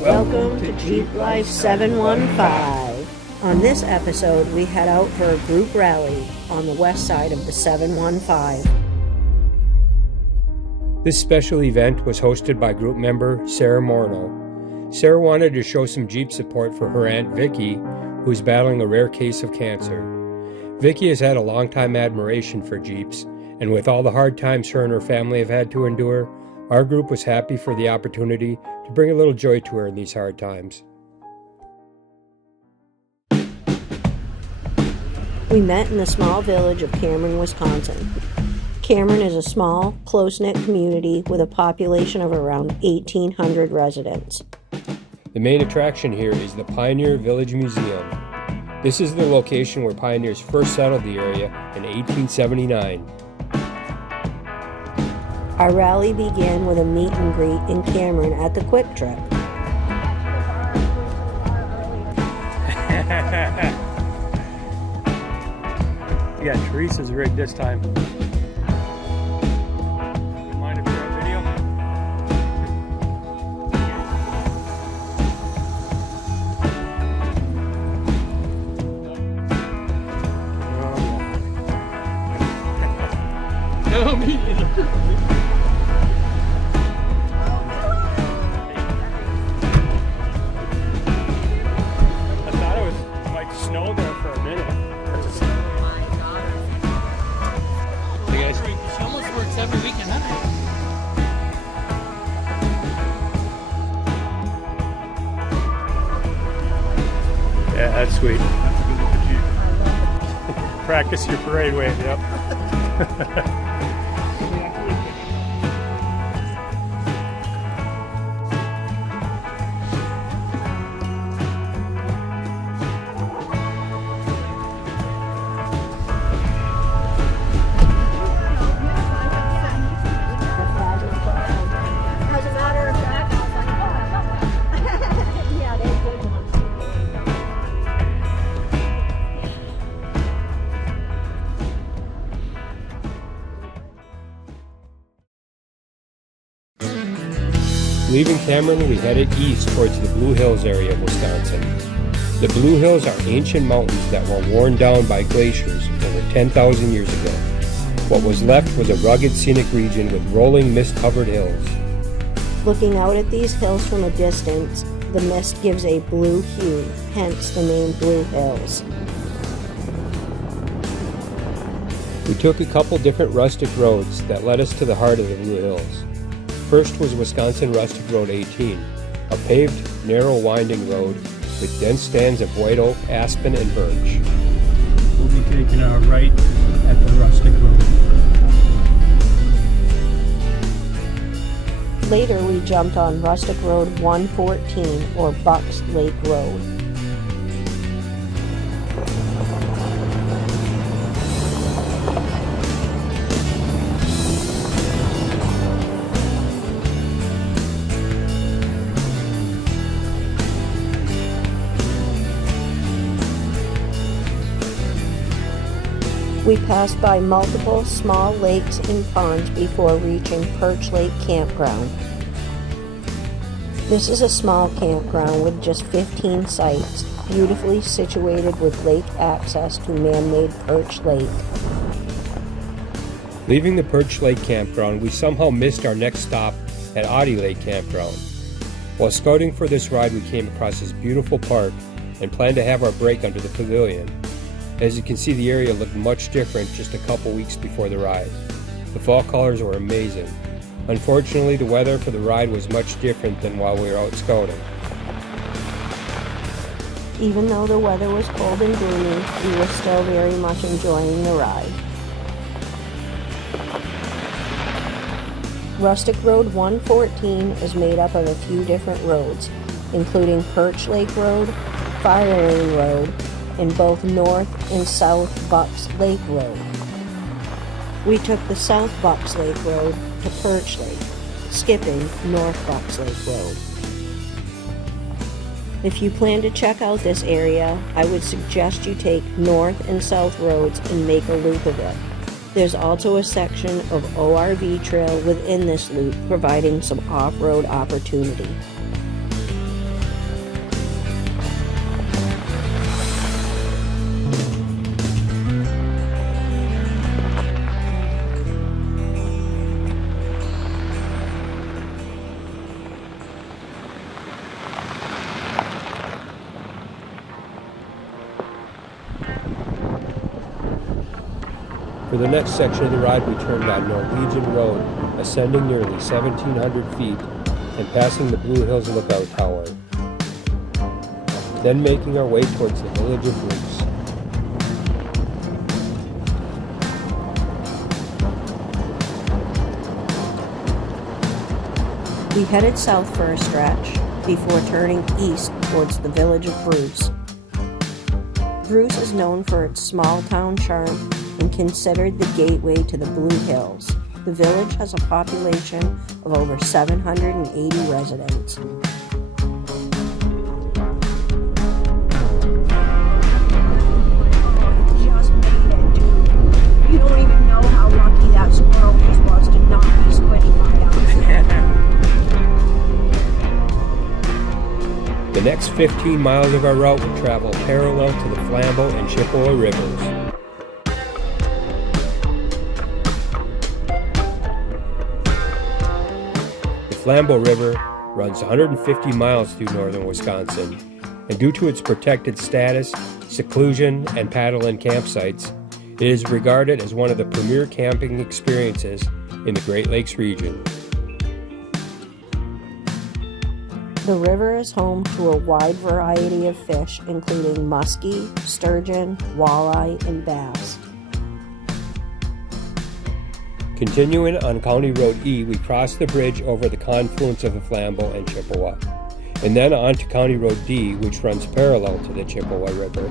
Welcome to Jeep Life 715. On this episode, we head out for a group rally on the west side of the 715. This special event was hosted by group member Sarah Morneau. Sarah wanted to show some Jeep support for her Aunt Vicki, who's battling a rare case of cancer. Vicki has had a long-time admiration for Jeeps, and with all the hard times her and her family have had to endure, our group was happy for the opportunity to bring a little joy to her in these hard times. We met in the small village of Cameron, Wisconsin. Cameron is a small, close-knit community with a population of around 1,800 residents. The main attraction here is the Pioneer Village Museum. This is the location where pioneers first settled the area in 1879. Our rally began with a meet and greet in Cameron at the Quick Trip. We got Teresa's rig this time. Mind if you're on video? No, me neither. Snow there for a minute. She almost works every weekend, huh? Yeah, that's sweet. Practice your parade wave, yep. Leaving Cameron, we headed east towards the Blue Hills area of Wisconsin. The Blue Hills are ancient mountains that were worn down by glaciers over 10,000 years ago. What was left was a rugged scenic region with rolling mist-covered hills. Looking out at these hills from a distance, the mist gives a blue hue, hence the name Blue Hills. We took a couple different rustic roads that led us to the heart of the Blue Hills. First was Wisconsin Rustic Road 18, a paved, narrow, winding road with dense stands of white oak, aspen, and birch. We'll be taking a right at the Rustic Road. Later, we jumped on Rustic Road 114, or Bucks Lake Road. We passed by multiple small lakes and ponds before reaching Perch Lake Campground. This is a small campground with just 15 sites, beautifully situated with lake access to man-made Perch Lake. Leaving the Perch Lake Campground, we somehow missed our next stop at Oddie Lake Campground. While scouting for this ride, we came across this beautiful park and planned to have our break under the pavilion. As you can see, the area looked much different just a couple weeks before the ride. The fall colors were amazing. Unfortunately, the weather for the ride was much different than while we were out scouting. Even though the weather was cold and gloomy, we were still very much enjoying the ride. Rustic Road 114 is made up of a few different roads, including Perch Lake Road, Fire Lane Road, and both North and South Bucks Lake Road. We took the South Bucks Lake Road to Perch Lake, skipping North Bucks Lake Road. If you plan to check out this area, I would suggest you take North and South roads and make a loop of it. There's also a section of ORV trail within this loop, providing some off-road opportunity. For the next section of the ride, we turned on Norwegian Road, ascending nearly 1,700 feet and passing the Blue Hills Lookout Tower, then making our way towards the village of Bruce. We headed south for a stretch before turning east towards the village of Bruce. Bruce is known for its small town charm and considered the gateway to the Blue Hills. The village has a population of over 780 residents. Just made it, dude. You don't even know how lucky that squirrel just was to not be squished by us. The next 15 miles of our route would travel parallel to the Flambeau and Chippewa rivers. The Flambeau River runs 150 miles through northern Wisconsin, and due to its protected status, seclusion, and paddle-in campsites, it is regarded as one of the premier camping experiences in the Great Lakes region. The river is home to a wide variety of fish, including muskie, sturgeon, walleye, and bass. Continuing on County Road E, we cross the bridge over the confluence of the Flambeau and Chippewa, and then on to County Road D, which runs parallel to the Chippewa River.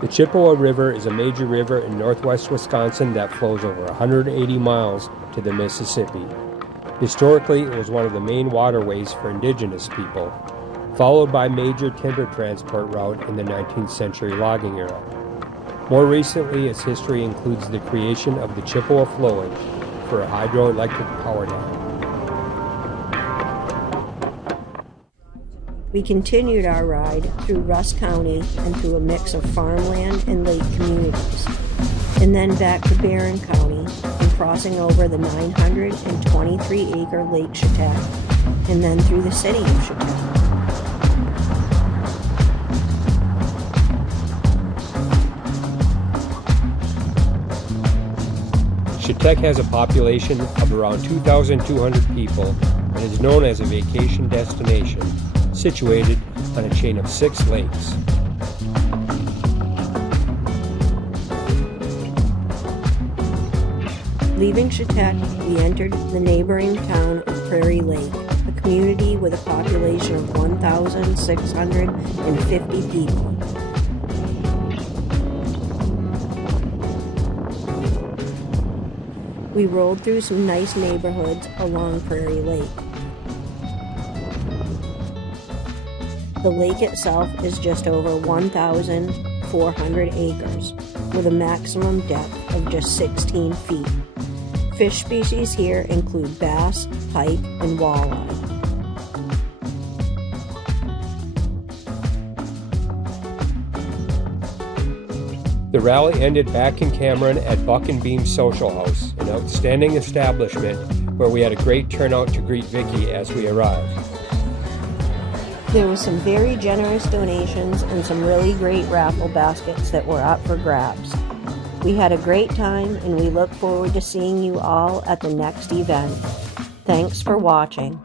The Chippewa River is a major river in northwest Wisconsin that flows over 180 miles to the Mississippi. Historically, it was one of the main waterways for indigenous people, followed by major timber transport route in the 19th century logging era. More recently, its history includes the creation of the Chippewa flowage for a hydroelectric power dam. We continued our ride through Russ County and through a mix of farmland and lake communities, and then back to Barron County and crossing over the 923-acre Lake Chetek, and then through the city of Chetek. Chetek has a population of around 2,200 people and is known as a vacation destination, situated on a chain of 6 lakes. Leaving Chetek, we entered the neighboring town of Prairie Lake, a community with a population of 1,650 people. We rolled through some nice neighborhoods along Prairie Lake. The lake itself is just over 1,400 acres, with a maximum depth of just 16 feet. Fish species here include bass, pike, and walleye. The rally ended back in Cameron at Buck and Beam Social House, an outstanding establishment where we had a great turnout to greet Vicky as we arrived. There was some very generous donations and some really great raffle baskets that were up for grabs. We had a great time, and we look forward to seeing you all at the next event. Thanks for watching.